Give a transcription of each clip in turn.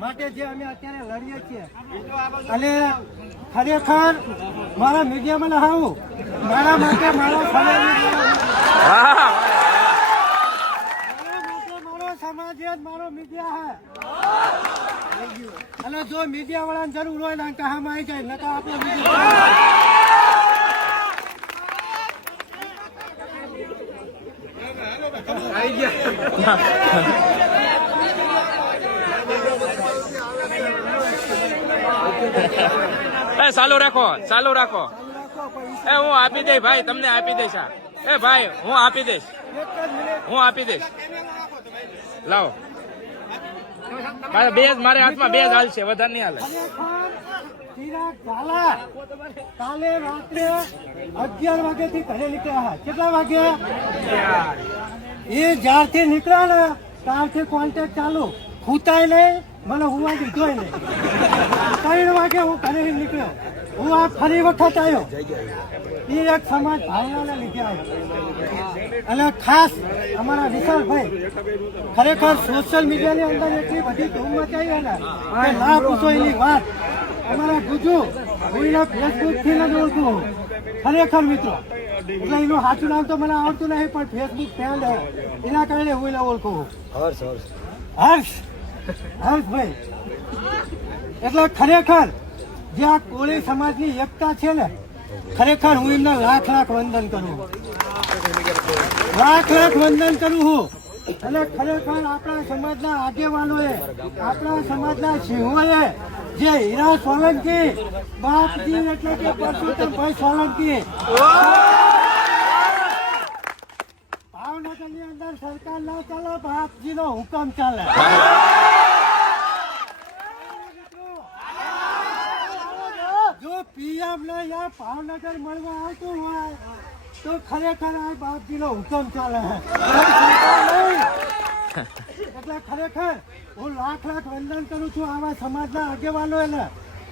માટે જે અમે અત્યારે લડીએ છીએ. અને ખરેખર મારા મીડિયામાં લહાવું. મારા માટે મારો સમાજ મારો મીડિયા. હે. અને જો મીડિયા વાળાને જરૂર હોય ને કહામાં આવી જાય નકા આપણો મીડિયા એ, ચાલુ રાખો ચાલુ રાખો. એ, હું આપી દઈશ, ભાઈ, તમને આપી દઈશ એ, ભાઈ, હું આપી દઈશ. હું આપી દઈશ. લાવો. મારે બે મારે હાથમાં બે જ હાલશે વધારે નહીં હાલે. કાલે રાત્રે અગિયાર વાગ્યાથી ઘરે નીકળ્યા કેટલા વાગે એ જ્યારથી નીકળ્યા ને, ત્યારથી કોન્ટેક્ટ ચાલુ. ખૂતાય નહીં. મને હુવા દીધો નહીં. ત્રણ વાગે હું ઘરે નીકળ્યો. હું આ ફરી વખત આવ્યો. એ એક સમાજ ભાવનાને લીધે આવ્યો. અને ખાસ અમારા વિશાલભાઈ ખરેખર સોશિયલ મીડિયાની અંદર એટલી બધી ધૂમ મચાવી ને કે ના પૂછો એની વાત અમારા ગુજુ હું એના ફેસબુકથી જ ઓળખું છું. ખરેખર મિત્રો એટલે એનું સાચું નામ તો મને આવડતું નહીં પણ ફેસબુક હે એના કારણે હું એને ઓળખું છું. હર્ષ! હર્ષભાઈ એટલે ખરેખર જે આ કોળી સમાજની એકતા છે ને, ખરેખર હું એમને લાખ લાખ વંદન કરું લાખ લાખ વંદન કરું હું અને ખરેખર આપણા સમાજના આગેવાનોએ, આપણા સમાજના સિંહોએ જે હીરા સોલંકી, બાપજી એટલે કે પરસોત્તમભાઈ સોલંકી, ભાવનગરની અંદર સરકાર ના ચાલે, બાપજીનો હુકમ ચાલે જો પીએમ અહીંયા ભાવનગર મળવા આવતું હોય તો ખરેખર આ બાપજીનો હુકમ ચાલે. એટલે ખરેખર હું લાખ લાખ વંદન કરું છું આવા સમાજના આગેવાનો એને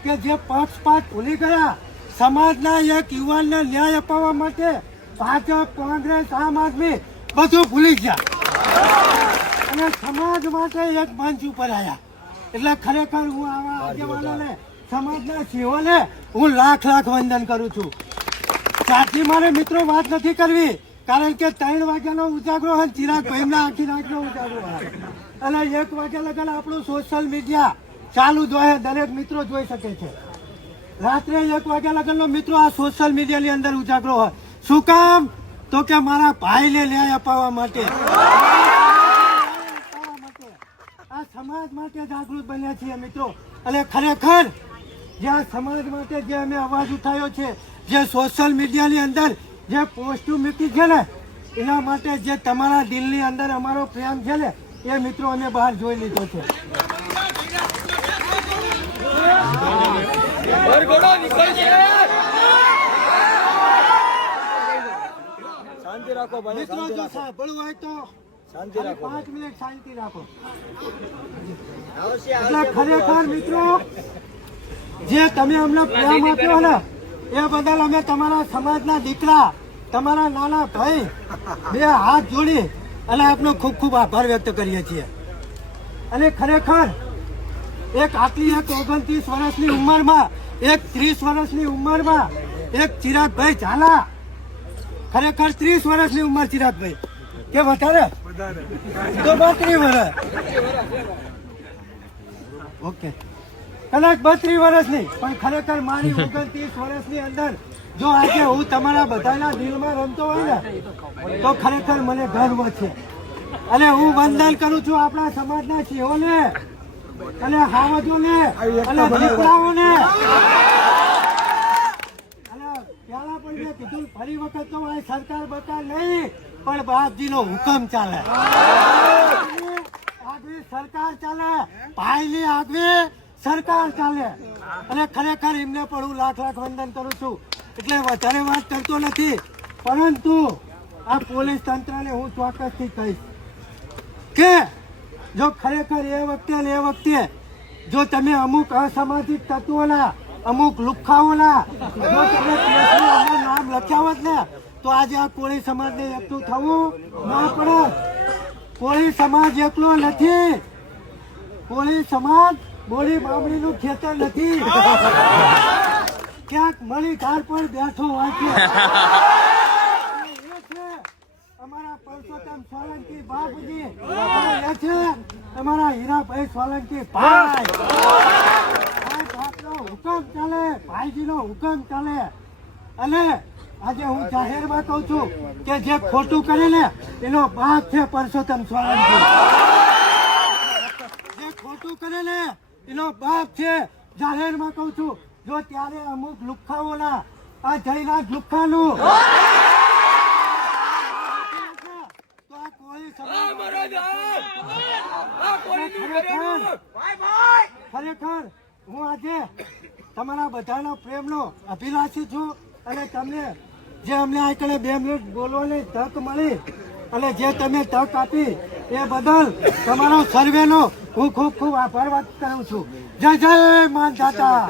કે જે પક્ષપાત ભૂલી ગયા. સમાજના એક યુવાનને ન્યાય અપાવવા માટે ભાજપ કોંગ્રેસ આમ આદમી બધું ભૂલી ગયા. અને સમાજ માટે એક મંચ ઉપર આવ્યા એટલે ખરેખર હું આવા આગેવાનોને સમાજના સિંહોને હું લાખ લાખ વંદન કરું છું. સાચી મારે મિત્રો વાત નથી કરવી, કારણ કે ત્રણ વાગ્યાનો ઉજાગરો હોય ચિરાગ ભાઈના આખી રાતનો ઉજાગરો હોય. અને એક વાગ્યા લગન આપણું સોશિયલ મીડિયા ચાલુ જ હોય, દરેક મિત્રો જોઈ શકે છે. રાત્રે એક વાગ્યા લગનનો મિત્રો આ સોશિયલ મીડિયાની અંદર ઉજાગરો હોય. શું કામ? તો કે મારા ભાઈને ન્યાય અપાવવા માટે. આ સમાજ માટે જાગૃત બન્યા છીએ મિત્રો. અને ખરેખર જે આ સમાજ માટે જે અમે અવાજ ઉઠાવ્યો છે જે સોશિયલ મીડિયાની અંદર જે પોસ્ટો મૂકી છે ને એના માટે જે તમારા દિલની અંદર અમારો પ્રેમ છે ને એ મિત્રો અમે બહાર જોઈ લીધો છે. શાંતિ રાખો મિત્રો જો સાંભળવું હોય તો શાંતિ રાખો પાંચ મિનિટ શાંતિ રાખો. એટલે ખરેખર મિત્રો જે તમે અમને પ્રેમ આપ્યો ને એ બદલ અમે તમારા સમાજના દીકરા તમારા નાના ભાઈ બે હાથ જોડી અને આપનો ખૂબ ખૂબ આભાર વ્યક્ત કરીએ છીએ. અને ખરેખર એક આટલી એક ઓગણત્રીસ વર્ષની ઉંમરમાં એક ત્રીસ વર્ષની ઉંમરમાં એક ચિરાગભાઈ ઝાલા ખરેખર ત્રીસ વર્ષની ઉંમર ચિરાગભાઈ કે વધારે. તો બત્રીસ વર્ષ. ઓકે. કદાચ બત્રીસ વર્ષની, પણ ખરેખર મારી ઓગણત્રીસ વર્ષની અંદર જો આજે હું તમારા બધાના દિલમાં રમતો હોય ને, તો ખરેખર મને ગર્વ છે. અને હું વંદન કરું છું આપણા સમાજના સિંહોને, અને હાવજોને, અને દીપડાઓને. પેલા પણ મેં કીધું, ફરી વખત તો આ સરકાર બકાર નહીં, પણ બાપજીનો હુકમ ચાલે. આગવી સરકાર ચાલે, ભાઈની આગવી સરકાર ચાલે. અને ખરેખર એમને પણ હું લાખ લાખ વંદન કરું છું. એટલે વધારે વાત કરતો નથી. પરંતુ આ પોલીસ તંત્રને હું ચોક્કસથી કહીશ કે જો ખરેખર એ વખતે ને એ વખતે જો તમે અમુક અસામાજિક તત્વોના, અમુક લુખ્ખાઓના જો તમે નામ લખ્યા હોત ને, તો આજે આ કોળી સમાજને એકઠું થવું ના પડે કોળી સમાજ એકલો નથી. કોળી સમાજ બોડી મામડીનું ખેતર નથી. ક્યાંક મળી ધાર પર બેઠો એ છે અમારા પરસોત્તમ સોલંકી બાપજી. છે અમારા હીરાભાઈ સોલંકી ભાઈ. બાપનો હુકમ ચાલે, ભાઈજીનો હુકમ ચાલે. અને આજે હું જાહેરમાં કહું છું કે જે ખોટું કરે ને, એનો બાપ છે પરસોત્તમ સોલંકી. જે ખોટું કરે ને એનો બાપ છે. જાહેરમાં કહું છું જો ત્યારે અમુક લુખ્ખાઓના આ જયરાજ આ ખરેખર હું આજે તમારા બધાનો પ્રેમનો અભિલાષી છું અને તમને જે અમને આ બે મિનિટ બોલવાની તક મળી અને જે તમે તક આપી એ બદલ તમારો સર્વેનો હું ખૂબ ખૂબ આભાર વાત કરું છું. જય જય માનદાતા